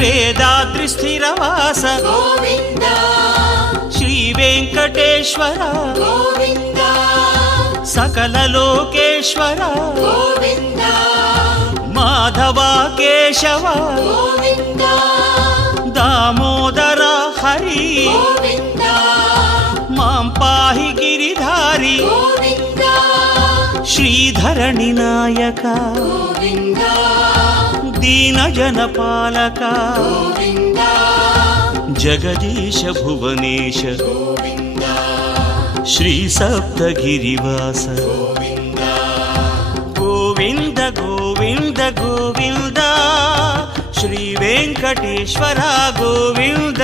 వేదాద్రి స్థిరవాస గోవింద శ్రీ వెంకటేశ్వర గోవింద సకల లోకేశ్వర గోవింద మాధవ కేశవ గోవింద దామోదర హరి గోవింద మాం పాహి గిరిధారి గోవింద శ్రీధరణి నాయక గోవింద దీన జనపాలక గోవింద జగదీశ భువనేశ గోవింద శ్రీ సప్తగిరివాస గోవింద గోవింద గోవింద గోవింద శ్రీ వెంకటేశ్వర గోవింద